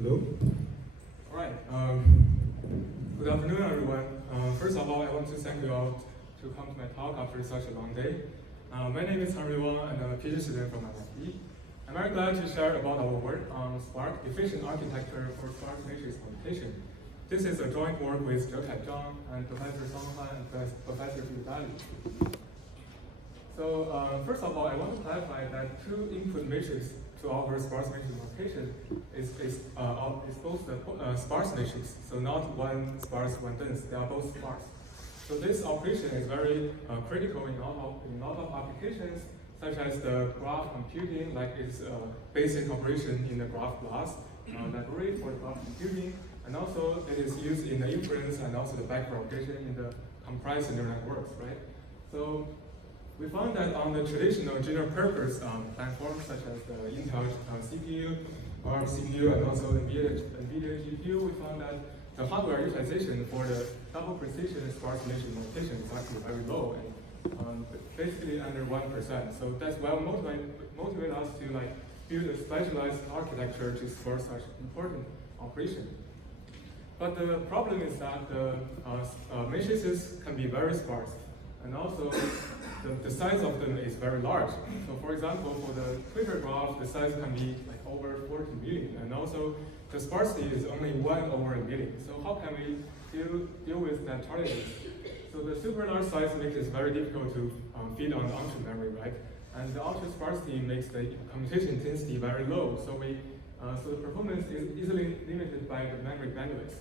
Hello. All right. Good afternoon, everyone. First of all, I want to thank you all to come to my talk after such a long day. My name is Hanrui Wang, and I'm a PhD student from MIT. I'm very glad to share about our work on SpArch efficient architecture for sparse matrix computation. This is a joint work with Zhekai Zhang and Professor Song Han and Professor Yu Dali. So first of all, I want to clarify that true input matrix to our sparse matrix notation is both the sparse matrix, so not one sparse, one dense. They are both sparse. So this operation is very critical in a lot of applications, such as the graph computing, like its basic operation in the graph class library for graph computing, and also it is used in the inference and also the backpropagation in the compressed neural networks, right? So we found that on the traditional general purpose platforms such as the Intel CPU, ARM CPU, and also NVIDIA GPU, we found that the hardware utilization for the double precision sparse matrix notation is actually very low, and basically under 1%. So that's why motivate us to build a specialized architecture to support such important operation. But the problem is that the matrices can be very sparse, and also the size of them is very large. So for example, for the Twitter graph, the size can be over 40 million, and also the sparsity is only 1/1 million. So how can we deal with that challenges? So the super large size makes it very difficult to feed on the on-chip memory, right? And the on-chip sparsity makes the computation intensity very low. So so the performance is easily limited by the memory bandwidth.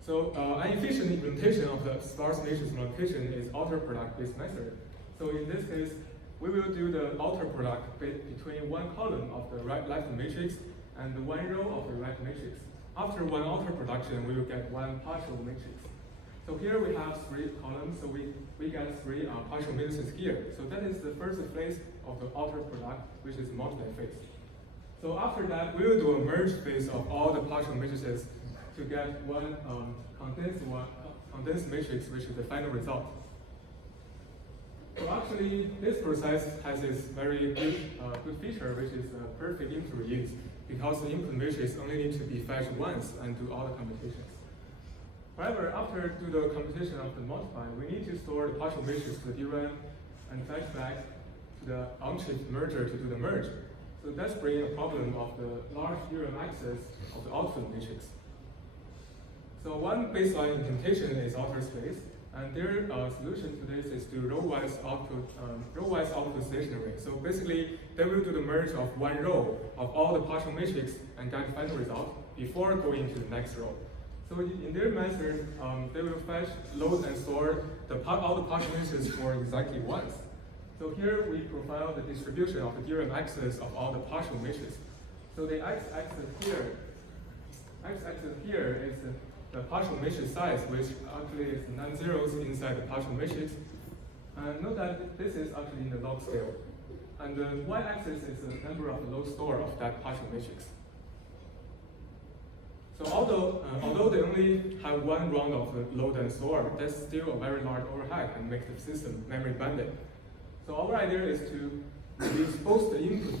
So an efficient implementation of the sparse matrix notation is outer product-based method. So in this case, we will do the outer product between one column of the left matrix and one row of the right matrix. After one outer production, we will get one partial matrix. So here we have 3 columns, so we get 3 partial matrices here. So that is the first phase of the outer product, which is multiply phase. So after that, we will do a merge phase of all the partial matrices to get one condensed matrix, which is the final result. So actually, this process has this very good feature, which is perfect input reuse, because the input matrix only needs to be fetched once and do all the computations. However, after do the computation of the multiply, we need to store the partial matrix to the DRAM and fetch back to the on-chip merger to do the merge. So that's bringing a problem of the large DRAM access of the output matrix. So one baseline implementation is outer space, and their solution to this is to row-wise output stationary. So basically, they will do the merge of one row of all the partial matrix and get the final result before going to the next row. So in their method, they will fetch, load, and store all the partial matrices for exactly once. So here we profile the distribution of the DRAM access of all the partial matrices. So the x-axis here is the partial matrix size, which actually is non-zeros inside the partial matrix. And note that this is actually in the log scale. And the y-axis is the number of the load store of that partial matrix. So although they only have one round of the load and store, that's still a very large overhead and makes the system memory banded. So our idea is to reduce both the input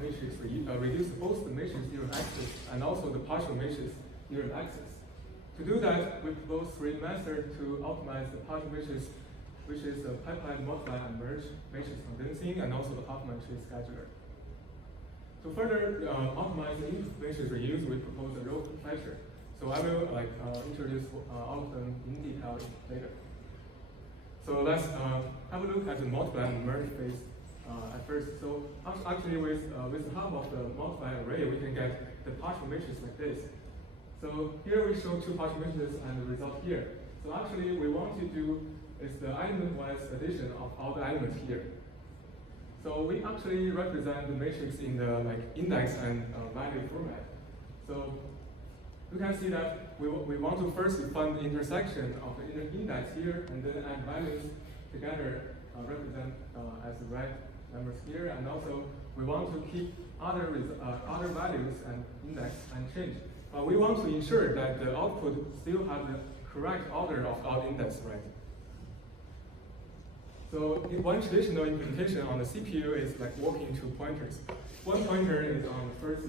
matrix, reduce both the matrix DRAM access and also the partial matrix DRAM access. To do that, we propose 3 methods to optimize the partial matrix, which is the pipeline multiply and merge matrix condensing, and also the half matrix scheduler. To further optimize the input matrix reuse, we propose a row fetcher. So I will introduce all of them in detail later. So let's have a look at the multiply and merge phase at first. So actually, with the help of the multiply array, we can get the partial matrix like this. So here we show 2 partial matrices and the result here. So actually, we want to do is the element-wise addition of all the elements here. So we actually represent the matrix in the index and value format. So you can see that we want to first define the intersection of the index here, and then add values together, represent as the right numbers here, and also we want to keep other values and index unchanged. But we want to ensure that the output still has the correct order of our index, right? So one traditional implementation on the CPU is like working two pointers. One pointer is on the first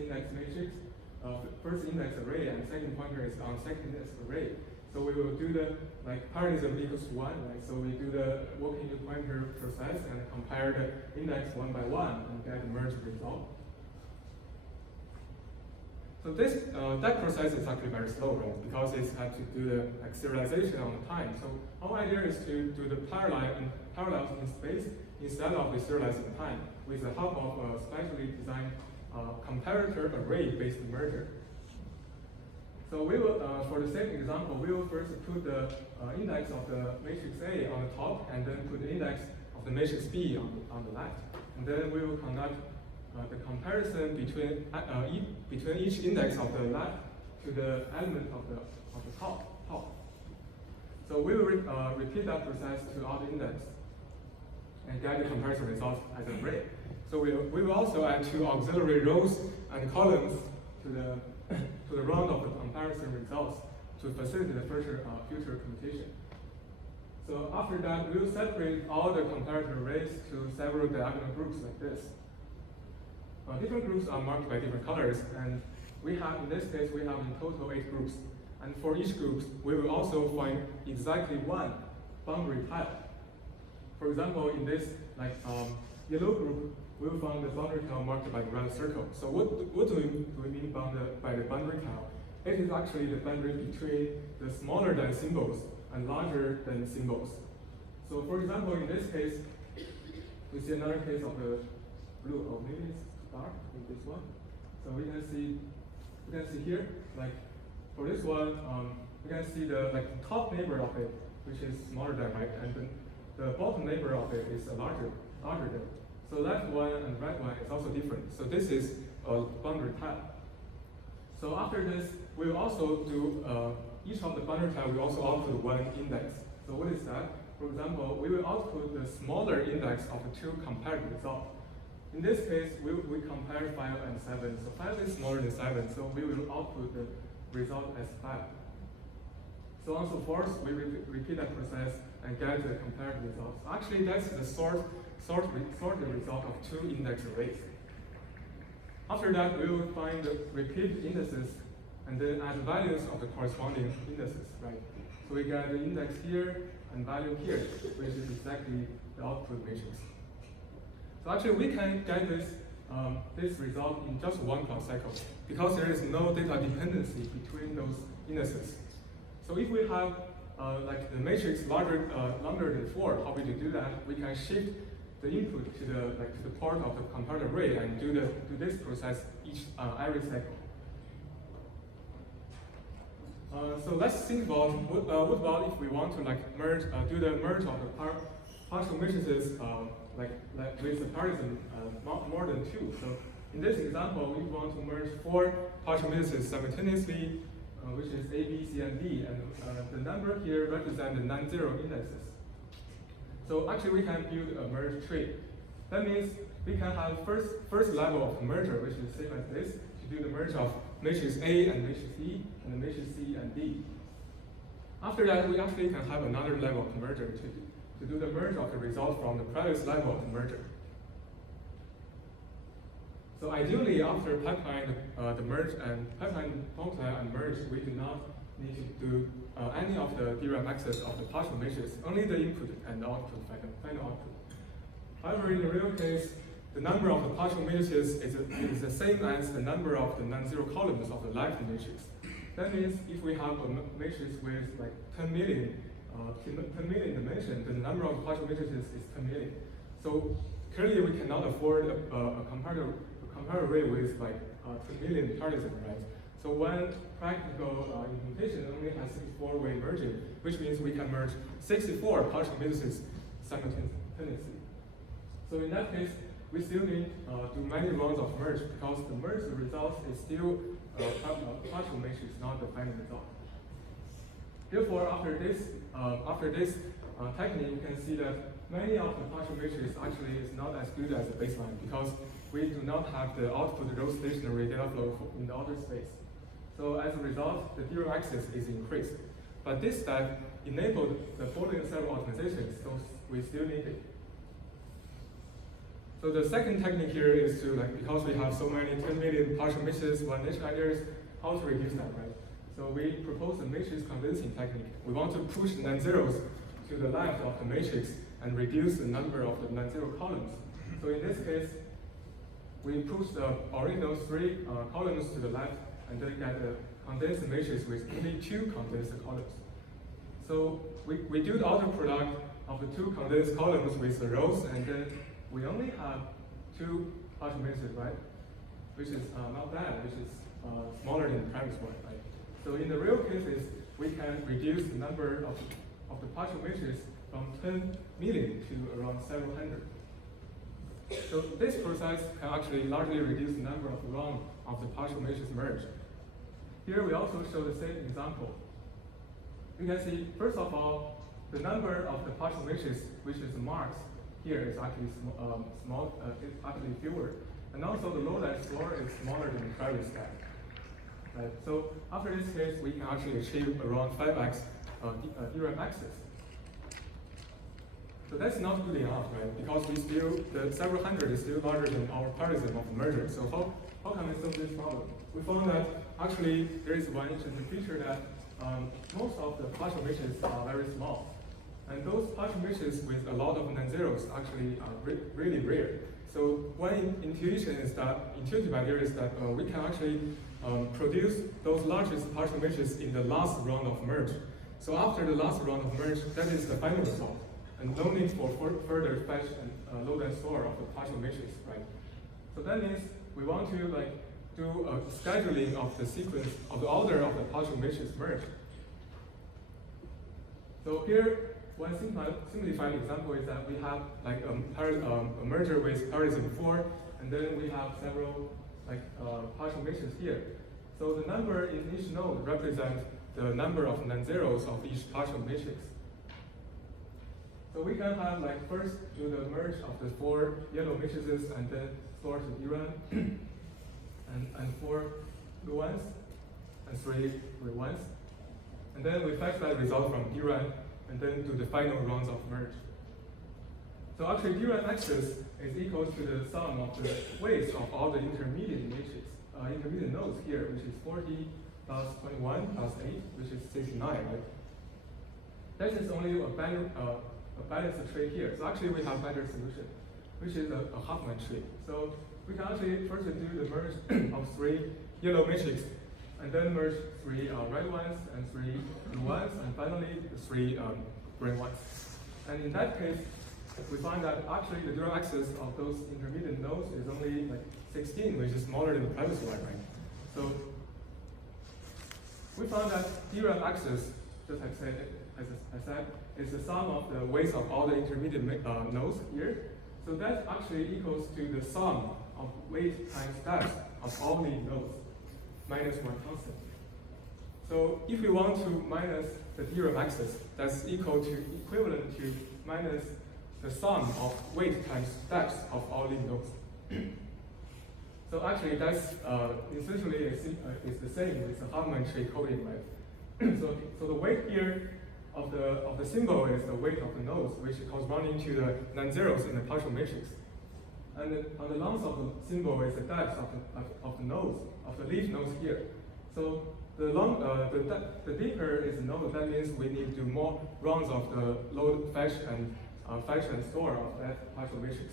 index matrix, first index array, and second pointer is on second index array. So we will do the parallelism equals to 1, right? So we do the working two pointer process and compare the index one by one and get the merge result. So this that process is actually very slow, right? Because it's had to do the serialization on the time. So our idea is to do the parallels in space instead of the serializing time with the help of a specially designed comparator array-based merger. So we will, for the same example, we will first put the index of the matrix A on the top, and then put the index of the matrix B on the left, and then we will conduct the comparison between each index of the left to the element of the top. So we will repeat that process to all the index and get the comparison results as an array. So we will also add two auxiliary rows and columns to the round of the comparison results to facilitate the future computation. So after that, we will separate all the comparator arrays to several diagonal groups like this. Different groups are marked by different colors, and we have, in this case, we have in total 8 groups. And for each group, we will also find exactly one boundary type. For example, in this yellow group, we will find the boundary tile marked by the red circle. So what do we mean by the boundary tile? It is actually the boundary between the smaller than symbols and larger than symbols. So for example, in this case, we see another case of the blue, or maybe it's dark in this one. So we can see here, for this one, we can see the top neighbor of it, which is smaller than, right, and the bottom neighbor of it is larger than. So left one and right one is also different. So this is a boundary type. So after this, we will also do each of the boundary type. We also output one index. So what is that? For example, we will output the smaller index of the two compared results. In this case, we compare 5 and 7. So 5 is smaller than 7, so we will output the result as 5. So on so forth, we repeat that process and get the compared results. Actually, that's the sorted result of two index arrays. After that, we will find the repeat indices and then add values of the corresponding indices, right? So we get the index here and value here, which is exactly the output matrix. So actually, we can get this result in just one clock cycle because there is no data dependency between those indices. So if we have the matrix longer than 4, how we do that? We can shift the input to the port of the comparator array and do this process every cycle. So let's think about what about if we want to do the merge of the partial matrices with the parallelism more than 2. So in this example, we want to merge 4 partial matrices simultaneously, which is A, B, C, and D, and the number here represents the non-zero indexes. So actually, we can build a merge tree. That means we can have first level of merger, which is same as this, to do the merge of matrix A and matrix E, and the matrix C and D. After that, we actually can have another level of merger to do the merge of the result from the previous level of the merger. So ideally, after pipeline the merge and pipeline multiply and merge, we do not need to do any of the DRAM access of the partial matrix, only the input and the output, final output. However, in the real case, the number of the partial matrices is the same as the number of the non-zero columns of the left matrix. That means if we have a matrix with 10 million dimensions, the number of partial matrices is 10 million. So clearly, we cannot afford a comparator array with 10 million parallelism, right? So one practical implementation only has 64-way merging, which means we can merge 64 partial matrices simultaneously. So in that case, we still need to do many rounds of merge because the merge result is still partial matrix, not the final result. Therefore, after this technique, you can see that many of the partial matrix actually is not as good as the baseline because we do not have the output row stationary data flow in the outer space. So as a result, the DRAM access is increased. But this step enabled the Boolean server optimizations, so we still need it. So the second technique here is to, because we have so many 10 million partial matrices, one niche ideas, how to reduce that, right? So we propose a matrix condensing technique. We want to push non-zeros to the left of the matrix and reduce the number of the non-zero columns. So in this case, we push the original 3 columns to the left and then get a condensed matrix with only 2 condensed columns. So we do the outer product of the 2 condensed columns with the rows, and then we only have 2 partial matrices, right? Which is not bad, which is smaller than the previous one, right? So in the real cases, we can reduce the number of the partial matrices from 10 million to around several hundred. So this process can actually largely reduce the number of runs of the partial matrix merge. Here we also show the same example. You can see, first of all, the number of the partial matrix, which is marks here, is actually it's actually fewer. And also the low-length score is smaller than the previous step. Right? So after this case, we can actually achieve around 5x DRAM access. So that's not good enough, right? Because the several hundred is still larger than our paradigm of merger. So how can we solve this problem? We found that actually there is one interesting feature that most of the partial matrices are very small. And those partial matrices with a lot of non-zeros actually are really rare. So one intuitive idea is that we can actually produce those largest partial matrices in the last round of merge. So after the last round of merge, that is the final result. And no need for further fetch and load and store of the partial matrix, right? So that means we want to do a scheduling of the sequence of the order of the partial matrix merge. So here, one simplified example is that we have a merger with paradigm 4, and then we have several partial matrices here. So the number in each node represents the number of non-zeros of each partial matrix. So we can have first do the merge of the 4 yellow matrices and then store to DRAM and 4 blue ones and 3 red ones. And then we fetch that result from DRAM and then do the final rounds of merge. So actually DRAM access is equal to the sum of the weights of all the intermediate nodes here, which is 40 plus 21 plus 8, which is 69, right? That is only a balanced tree here. So actually we have better solution, which is a Huffman tree. So we can actually first do the merge of 3 yellow matrix, and then merge 3 red ones and 3 blue ones, and finally 3 green ones. And in that case, we find that actually the DRAM access of those intermediate nodes is only 16, which is smaller than the previous one, right? So we found that DRAM access, just as I said, is the sum of the weights of all the intermediate nodes here. So that actually equals to the sum of weight times depth of all the nodes minus one constant. So if we want to minus the DRAM access, that's equivalent to minus the sum of weight times depth of all the nodes. So actually that's essentially is the same with the Huffman tree coding, right? So the weight here of the symbol is the weight of the nodes, which corresponding to the non-zeros in the partial matrix. And on the length of the symbol is the depth of the nodes, of the leaf nodes here. So the deeper is the node, that means we need to do more rounds of the load fetch and store of that partial matrix.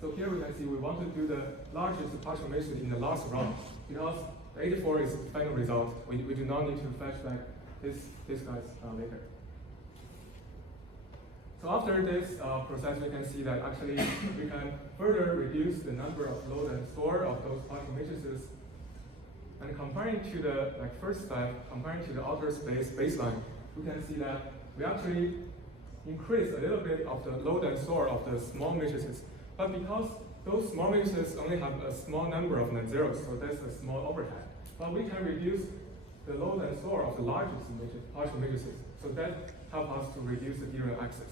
So here we can see we want to do the largest partial matrix in the last round, because the 84 is the final result. We do not need to fetch back this guys later. So after this process, we can see that actually we can further reduce the number of load and store of those partial matrices. And comparing to the first step, comparing to the outer space baseline, we can see that we actually increase a little bit of the load and store of the small matrices. But because those small matrices only have a small number of non-zeros, so that's a small overhead. But we can reduce the load and store of the largest partial matrices. So that helps us to reduce the DRAM access.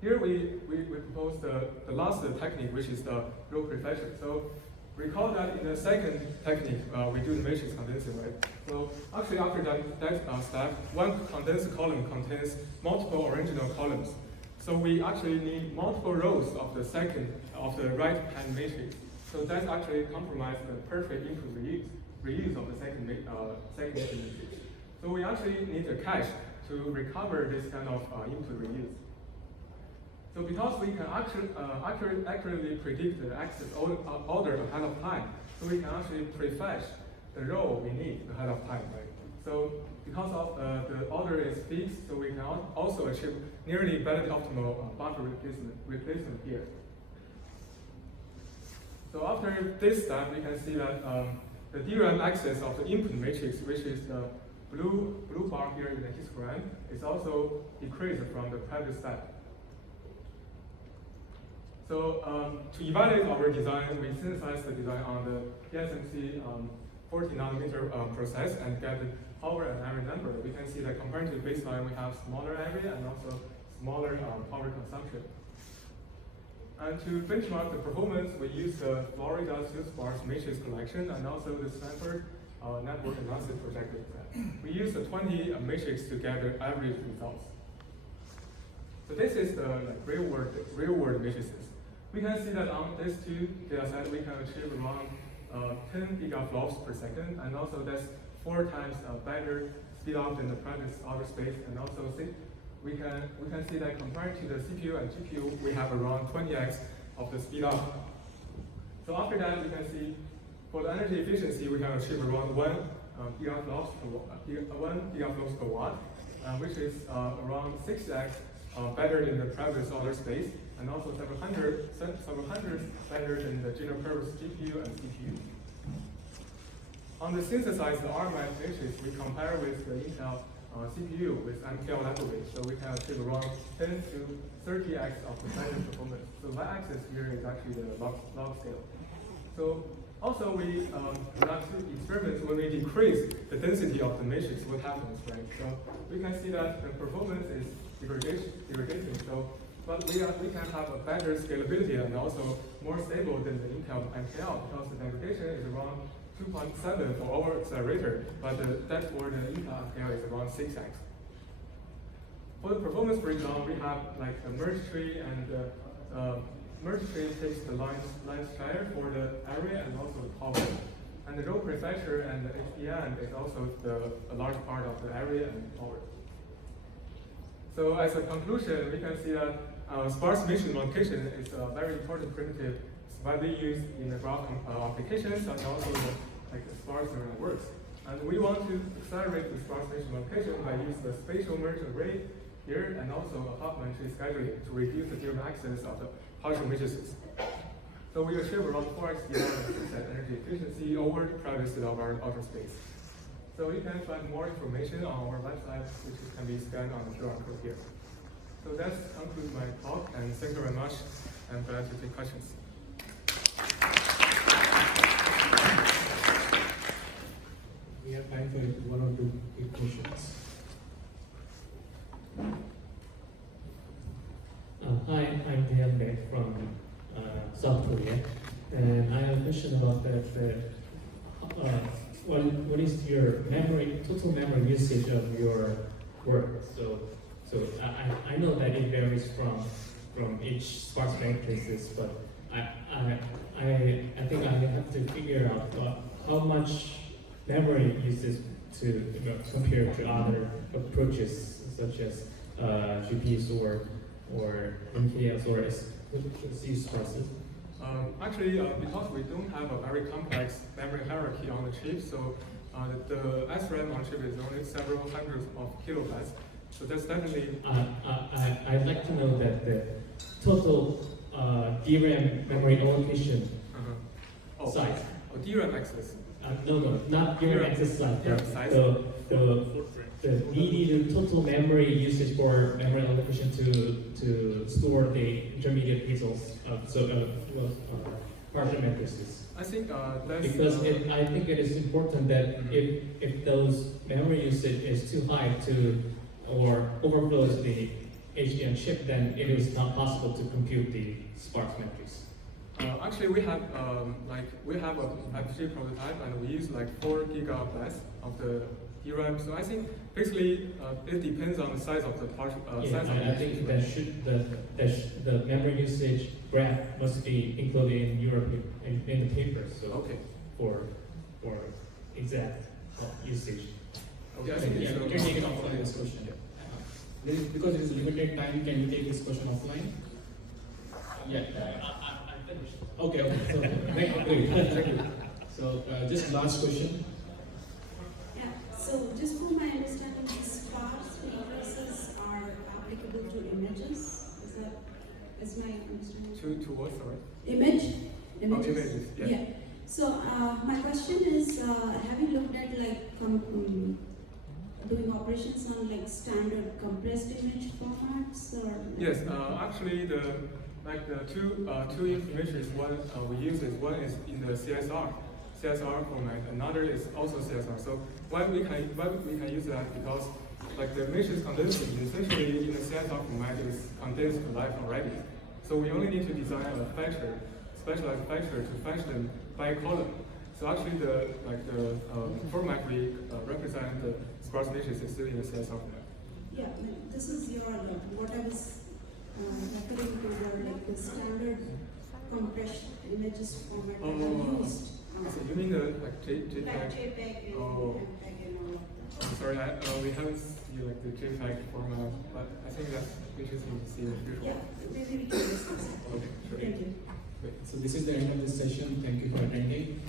Here we propose the last technique, which is the row prefetching. So Recall that in the second technique, we do the matrix condensing, right? So actually after that step, one condensed column contains multiple original columns. So we actually need multiple rows of the right-hand matrix. So that's actually compromised the perfect input reuse of the second matrix. So we actually need a cache to recover this kind of input reuse. So because we can accurately predict the access order ahead of time, so we can actually prefetch the row we need ahead of time, right? So because of the order is fixed, so we can also achieve nearly valid optimal buffer replacement here. So after this step, we can see that the DRAM access of the input matrix, which is the blue bar here in the histogram, is also decreased from the previous step. So to evaluate our design, we synthesize the design on the TSMC 40 nanometer process and get the power and area number. We can see that compared to the baseline, we have smaller area and also smaller power consumption. And to benchmark the performance, we use the Florida's SpArch matrix collection and also the Stanford network analysis projector set. We use the 20 matrix to get the average results. So this is the real world matrices. We can see that on these two data sets, we can achieve around 10 gigaflops per second, and also that's 4 times better speed up than the previous outer space. And also we can see that compared to the CPU and GPU, we have around 20x of the speed up. So after that, we can see for the energy efficiency, we can achieve around 1 gigaflops per watt, which is around 6x better than the previous outer space, and also several hundred better than the general purpose GPU and CPU. On the synthesized RMAP matrix, we compare with the Intel CPU with MKL language, so we can achieve around 10 to 30x of the better performance. So y-axis here is actually the log scale. So also we conduct experiments when we decrease the density of the matrix, what happens, right? So we can see that the performance is degrading. So, but we can have a better scalability and also more stable than the Intel MKL because the degradation is around 2.7 for our accelerator, but that for the Intel MKL is around 6x. For the performance breakdown, we have like a merge tree, and the merge tree takes the line share for the area and also the power. And the row prefetcher and the HPN is also a large part of the area and power. So as a conclusion, we can see that sparse matrix multiplication is a very important primitive. It's widely used in the graph applications and also like sparse neural networks. And we want to accelerate the sparse matrix multiplication by using the spatial merge array here and also a Huffman tree scheduling to reduce the DRAM access of the partial matrices. So we achieve around 4x energy efficiency over the privacy of our outer space. So you can find more information on our website, which can be scanned on the QR code here. So that concludes my talk, and thank you very much. I'm glad to take questions. We have time for one or two quick questions. Hi, I'm Dayan Baek from South Korea, and I have a question about what is your total memory usage of your work? So I know that it varies from each sparse matrices, but I think I have to figure out how much memory uses to compare to other approaches such as GPUs or MKS or C sparses. Actually, because we don't have a very complex memory hierarchy on the chip, so the SRAM on chip is only several hundreds of kilobytes. So that's definitely. I'd like to know that the total DRAM memory allocation size. Oh, DRAM access. No, not DRAM access size. The needed total memory usage for memory allocation to store the intermediate pixels, partial matrices. I think that's because I think it is important that if those memory usage is too high or overflows the HDM chip, then it is not possible to compute the sparse matrix. Actually, actually we have we have a FPGA prototype and we use like 4 gigabytes of the DRAM. So I think basically it depends on the size of the part. Yeah, Size of I think that the memory usage graph must be included in your in the paper. So Okay. for exact usage. Okay, I Yeah, think we it's can take it offline, this question. Because it is limited time, can we take this question offline? Yeah. I finished. Okay, so, great, thank you. So, just last question. Yeah, so just for my understanding, these sparse matrices are applicable to images. Is my understanding? to what, sorry? Images. Images, yeah. Yeah. So my question is, have you looked at like doing operations on like standard compressed image formats or? Yes, actually the two informations one we use is one is in the CSR format, another is also CSR. So why we can use that because like the matrix condensing essentially in the CSR format is condensed live already. So we only need to design a factor, specialized factor to fetch them by column. So actually the format we represent the sparse matrix is still in the CSR format. Yeah, this is your what I was referring to, like the standard compressed images format that are used. So you mean the like JPEG? Like JPEG and Oh. MPEG and all of that. I'm sorry, we haven't seen like the JPEG format, but I think that's interesting to see in the future. Yeah, maybe we can discuss it. Okay, sure. Thank you. So this is the end of this session. Thank you for attending.